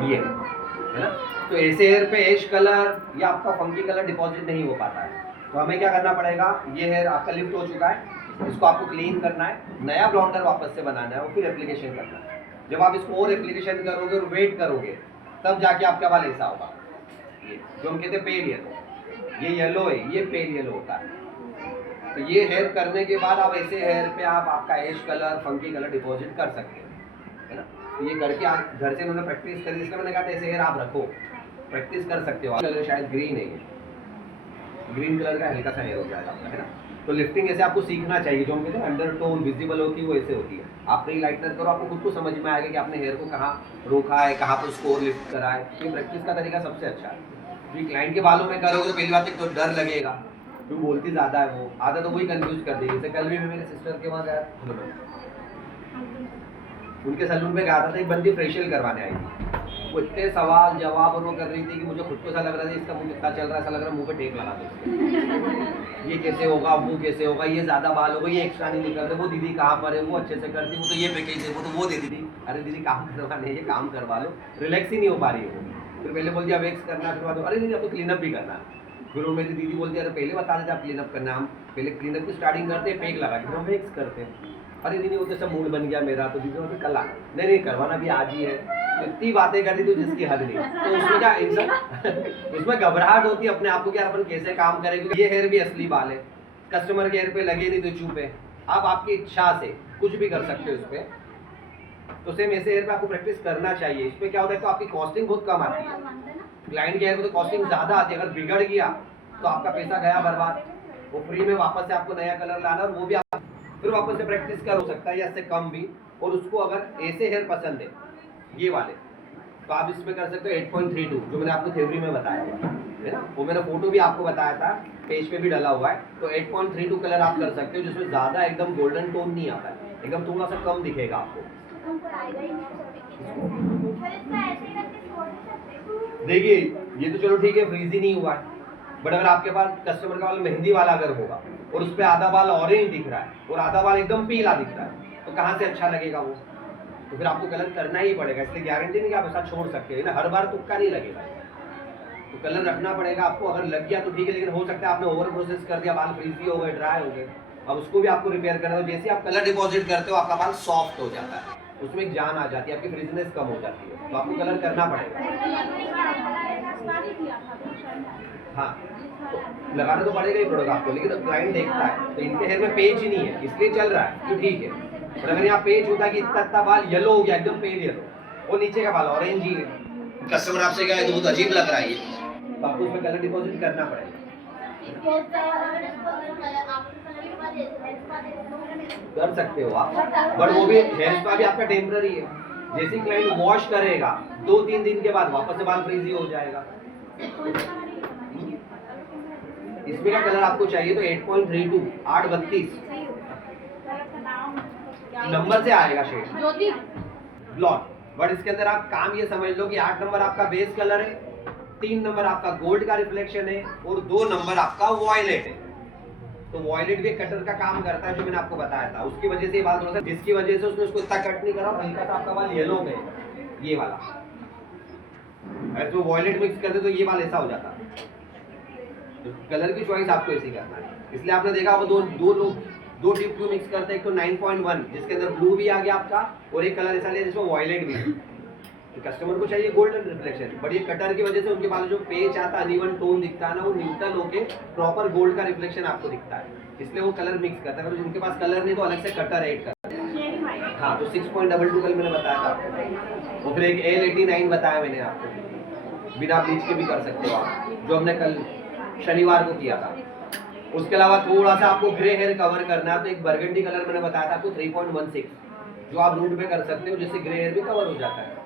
ये है ना। तो ऐसे हेयर पे एश कलर या आपका फंकी कलर डिपॉजिट नहीं हो पाता है, तो हमें क्या करना पड़ेगा, ये हेयर आपका लिफ्ट हो चुका है, इसको आपको क्लीन करना है, नया ब्लॉन्डर वापस से बनाना है और फिर एप्लीकेशन करना है। जब आप इसको और एप्लीकेशन करोगे और वेट करोगे तब जाके आपका बाल ऐसा होगा। ये जो हम कहते हैं पेल येलो, ये येलो है, ये पेल येलो होता है। तो ये हेयर करने के बाद आप ऐसे हेयर पे आप आपका ash colour funky colour deposit कर सकते हो, है ना। तो ये करके आप घर से उन्होंने प्रैक्टिस करी, इसलिए मैंने कहा था ऐसे हेयर आप रखो, प्रैक्टिस कर सकते हो। कलर शायद ग्रीन है, ये ग्रीन कलर का हल्का सा हेयर हो जाएगा आपका, है ना। तो लिफ्टिंग ऐसे आपको सीखना चाहिए, जो हम कहते हैं अंडरटोन विजिबल होती है वो ऐसे होती है। आप नहीं लाइटनर करो, आपको खुद को समझ में आएगा कि आपने हेयर को कहाँ रोका है, कहाँ पर उसको लिफ्ट करा है। तो प्रैक्टिस का तरीका सबसे अच्छा है। क्योंकि क्लाइंट के बालों में करोगे तो पहली बात एक तो डर लगेगा, क्योंकि बोलती ज़्यादा है वो, आधा तो वही कंफ्यूज कर देगी। जैसे कल भी मैं मेरे सिस्टर के वहाँ गया, उनके सैलून पे गया था, एक बंदी फेशियल करवाने आई थी। वो इतने सवाल जवाब और वो कर रही थी कि मुझे खुद को ऐसा लग रहा था इसका मुंह कितना चल रहा है, ऐसा लग रहा है मुंह पे टेप लगा दो। ये कैसे होगा, वो कैसे होगा, ये ज़्यादा बाल होगा, ये एक्स्ट्रा नहीं निकल रहे, वो दीदी कहाँ पर है, वो अच्छे से करती, वो तो ये पैकेज है, वो तो वो देती थी। अरे दीदी काम करवाने, ये काम करवा लो, रिलैक्स ही नहीं हो पा रही है। फिर पहले बोलती अब वेक्स करना, फिर बाद अरे दीदी अब तो क्लीनअप भी करना। फिर वो मेरी दीदी बोलती है अरे पहले बता देते आप क्लीनअप करना, हम पहले क्लीनअप की स्टार्टिंग करते हैं, पेक लगा के फिर हम वेक्स करते हैं। अरे दीदी वो तो सब मूड बन गया मेरा, तो दीदी बोलती कल आना, नहीं करवाना भी आज ही है। तो इतनी बातें करती थी जिसकी हद नहीं। तो उसमें क्या इंसान उसमें घबराहट होती है अपने आप को कि यार अपन कैसे काम करें, क्योंकि ये हेयर भी असली बाल है, कस्टमर के हेयर पे लगे नहीं तो चुप है। आप आपकी इच्छा से कुछ भी कर सकते हो इस पर। तो सेम ऐसे हेयर पे आपको प्रैक्टिस करना चाहिए। इस पर क्या होता है, तो आपकी कॉस्टिंग बहुत कम आती है। क्लाइंट के हेयर पे तो कॉस्टिंग ज़्यादा आती है, अगर बिगड़ गया तो आपका पैसा गया बर्बाद। वो फ्री में वापस से आपको नया कलर लाना, और वो भी आप फिर वापस से प्रैक्टिस कर हो सकता है या इससे कम भी। और उसको अगर ऐसे हेयर पसंद है ये वाले, तो आप इसमें कर सकते हो 8.32, जो मैंने आपको थ्योरी में बताया है ना, वो मैंने फोटो भी आपको बताया था, पेज पे भी डला हुआ है। तो 8.32 कलर आप कर सकते हो, जिसमें ज़्यादा एकदम गोल्डन टोन नहीं आता है, एकदम थोड़ा सा कम दिखेगा आपको। देखिए ये तो चलो ठीक है, फ्रीज ही नहीं हुआ है, बट अगर आपके पास कस्टमर का बाल मेहंदी वाला अगर होगा और उस पर आधा बाल ऑरेंज दिख रहा है और आधा बाल एकदम पीला दिख रहा है, तो कहाँ से अच्छा लगेगा वो। तो फिर आपको कलर करना ही पड़ेगा, इसलिए गारंटी नहीं कि आप ऐसा छोड़ सकते हैं ना, हर बार तुक्का नहीं लगेगा, तो कलर रखना पड़ेगा आपको। अगर लग गया तो ठीक है, लेकिन हो सकता है आपने ओवर प्रोसेस कर दिया, बाल फ्रीजी हो गए, ड्राई हो गए, अब उसको भी आपको रिपेयर करना है। जैसे आप कलर डिपॉजिट करते हो आपका बाल सॉफ्ट हो जाता है, उसमें एक जान आ जाती है, आपकी फ्रीजनेस कम हो जाती है, तो आपको कलर करना पड़ेगा। हाँ तो लगाना तो पड़ेगा ही प्रोडक्ट आपको, लेकिन क्लाइंट देखता है, तो इनके हेयर में पेच ही नहीं है इसलिए चल रहा है, तो ठीक है। और अगर यहाँ पेच होता है कि इतना बाल येलो हो गया, एकदम पेल येलो, वो नीचे का बाल ऑरेंज ही है, कस्टमर आपसे कहे तो बहुत अजीब लग रहा है ये, तो आपको उसमें कलर डिपॉजिट करना पड़ेगा। कर सकते हो आप, बट वो भी हेयर स्पा भी आपका टेम्पररी है। जैसे क्लाइंट वॉश करेगा 2-3 दिन के बाद वापस से बाल फ्रीजी हो जाएगा। इसमें क्या कलर आपको चाहिए, तो 8.32 832 नंबर से आएगा शेड ब्लॉन्ड। बट इसके अंदर आप काम ये समझ लो कि 8 नंबर आपका बेस कलर है, 3 नंबर आपका गोल्ड का रिफ्लेक्शन है और 2 नंबर आपका वॉयलेट है। तो वॉयलेट भी कटर का काम करता है, जो मैंने आपको बताया था, उसकी वजह से ये बाल थोड़ा सा, जिसकी वजह से उसने उसको इतना कट नहीं करा, हल्का सा आपका बाल येलो में ये वाला। अगर तो वॉयलेट मिक्स करते तो ये बाल ऐसा हो जाता। तो कलर की चॉइस आपको ऐसी करना है, इसलिए आपने देखा वो दो लोग 2 टिप क्यों मिक्स करते हैं, एक तो 9.1 जिसके अंदर ब्लू भी आ गया आपका, और एक कलर ऐसा लिया जिसमें वॉयलेट भी है। तो कस्टमर को चाहिए गोल्डन रिफ्लेक्शन, बट ये कटर की वजह से उनके बाल जो पेच आता है, अनइवन टोन दिखता है ना, वो न्यूट्रल होके प्रॉपर गोल्ड का रिफ्लेक्शन आपको दिखता है, इसलिए वो कलर मिक्स करता है। अगर जिनके पास कलर नहीं तो अलग से कटर ऐड करता है। हाँ तो 6.22 कल मैंने बताया था आपको, और फिर एक L89 बताया मैंने आपको, बिना ब्लीच के भी कर सकते हो आप, जो हमने कल शनिवार को किया था। उसके अलावा थोड़ा सा आपको ग्रे हेयर कवर करना है, तो एक बर्गंडी कलर मैंने बताया था आपको 3.16, जो आप रूट पे कर सकते हो, जिससे ग्रे हेयर भी कवर हो जाता है।